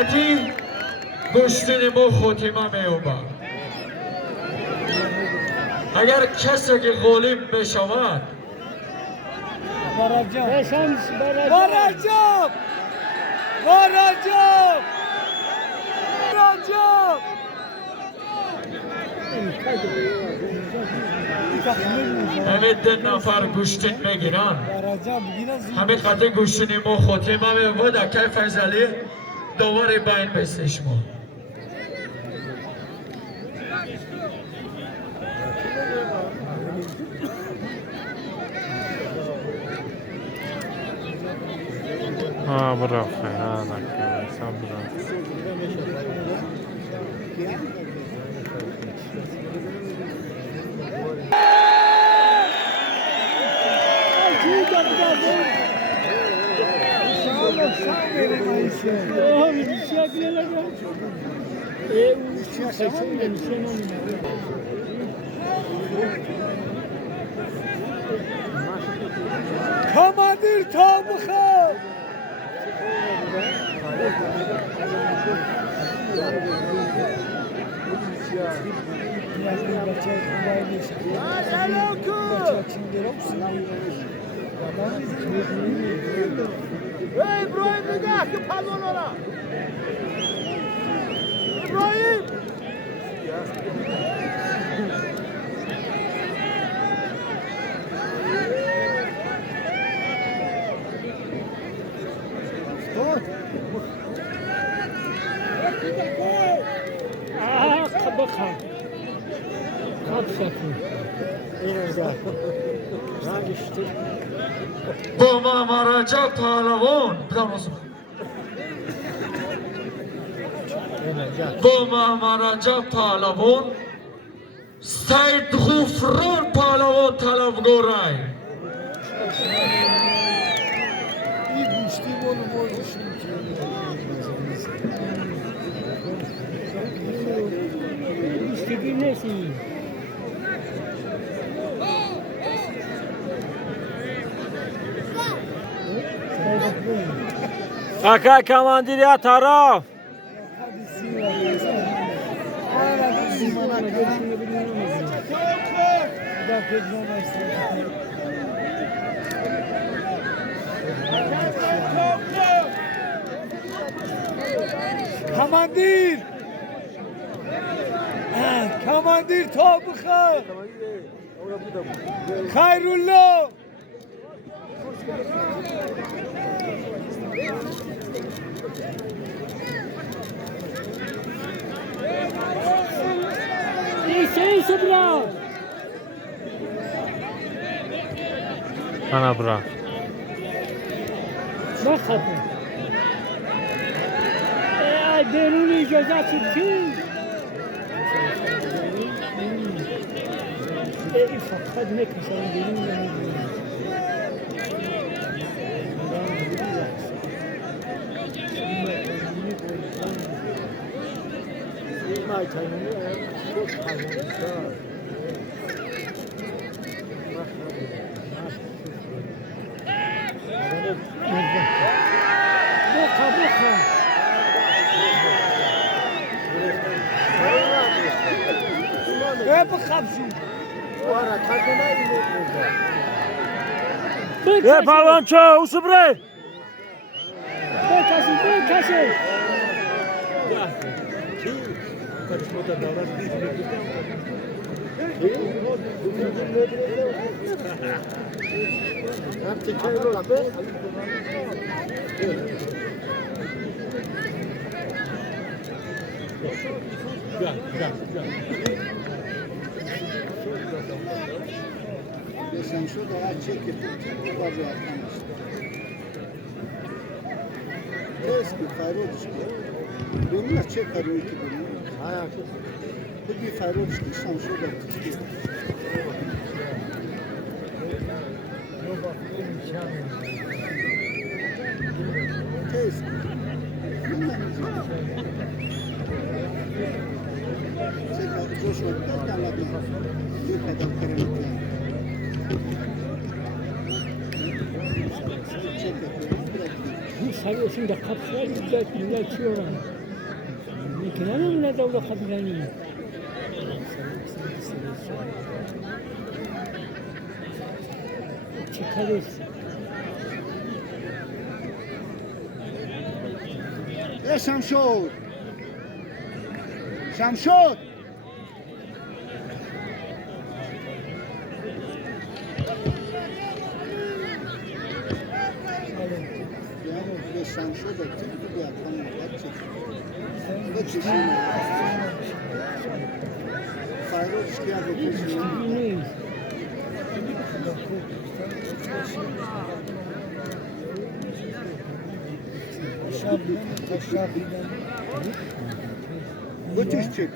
راحتی گوشتین ما خاتمه می‌یابد. اگر کسی که غالب بشود همه 10 نفر گوشتین میگیرن، همه قطع گوشتین ما خاتمه می‌یابد. اکای فیضلی داور بین بست شما. برو خیلی صبر. Komandir Tabıkı! Hey İbrahim bir gel ki pazarlara. İbrahim. بخواه خواب شکن با مراجع پهلوان با مراجع پهلوان سید غفران پهلوان طلبگار ای Akay komandiri ya taraf. Komandir! Komandir Tabıkı! Hayrullah! İyisi bırak. Bana bırak. Bak kapı. Beruni icazat için. Fakat ne kasalım benim پهلوان چه اوسبره بکشی Sen şu daha çek eski Ferod işte. Bunlar çekiyor iki bunu. Hayatı. Bu bir Ferod işte. Sen şurada tutuyor. Tez. Çek coşmadıktan anladım. Bir kadar karanlık. Çek yapıyorum. سرشون در قبضه millet çiyorlar. Mikine mi millet orada kabileni? Çıkarırsın. شمشاد شمشاد به شمشاد اکتیب تو بیاد کنم و چشیم فایروش کیا بکنیم Götür çek.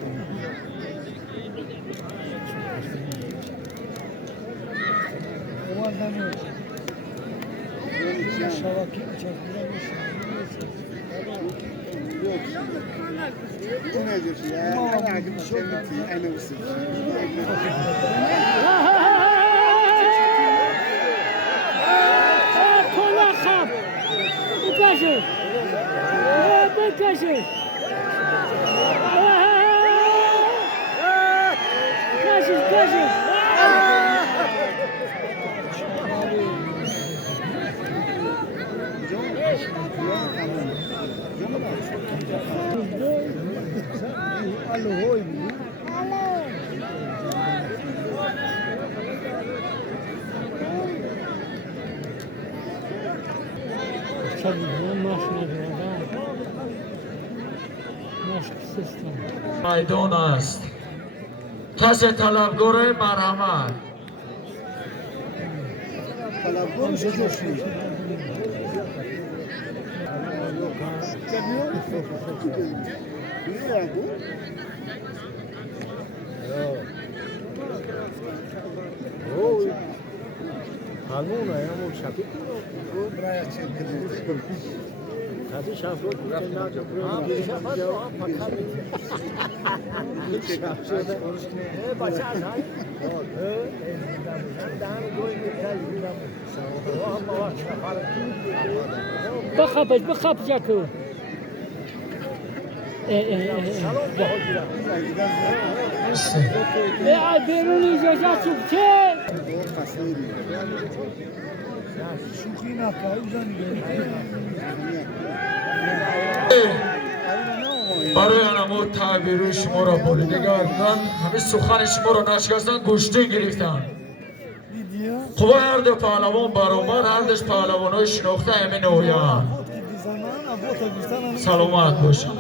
Bu nedir ya? Herhalde bir şey yok ki. En iyisi. Kolakam. Bakaşı. Bakaşı. Kaşı. میدان است کسی طلبگار مرحمت طلبگارش کشید. Biliyor bu. Halbuki ya bu şapik. Bu buraya çekildi. Tabii şafak kenara koyuyor. Bir şafak var bakalım. Başar ha. Bakap yakı. Ay beruni ceza çıktı. برای نمود تعبیر شما را بریدگردن همه سخن شما را نشکستن گوشتین گرفتن خب هر دو پهلوان برابر هر دوش پهلوان های شناخته همین نویان سلامت باشن